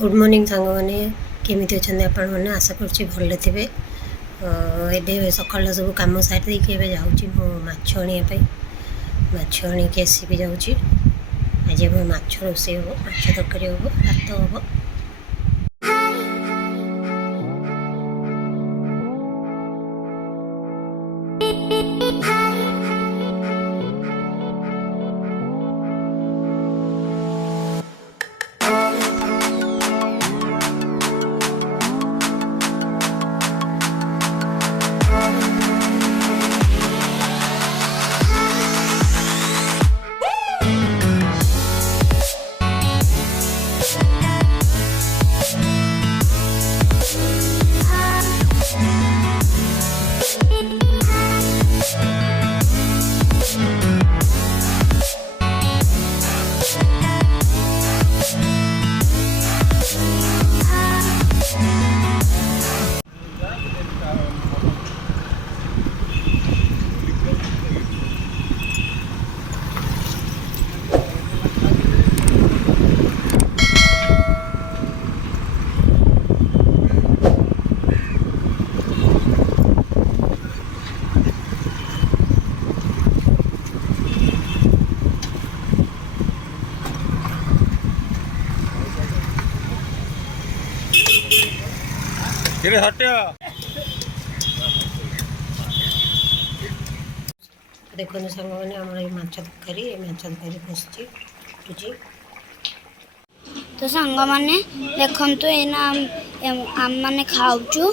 Good morning सांग मैंने केमी अच्छा आपण मैंने आशा कर भले थे। सकाल सब कम सारी जाऊँ माछ आनी आसपी जाऊँगी। आज आम माछ रोसे हम माछ तरकारी हम भात हम। देखो सांग मैंने आम माछ तरकारी बसुची। तो सांग मैंने देखु एना आम मैंने खाऊचु।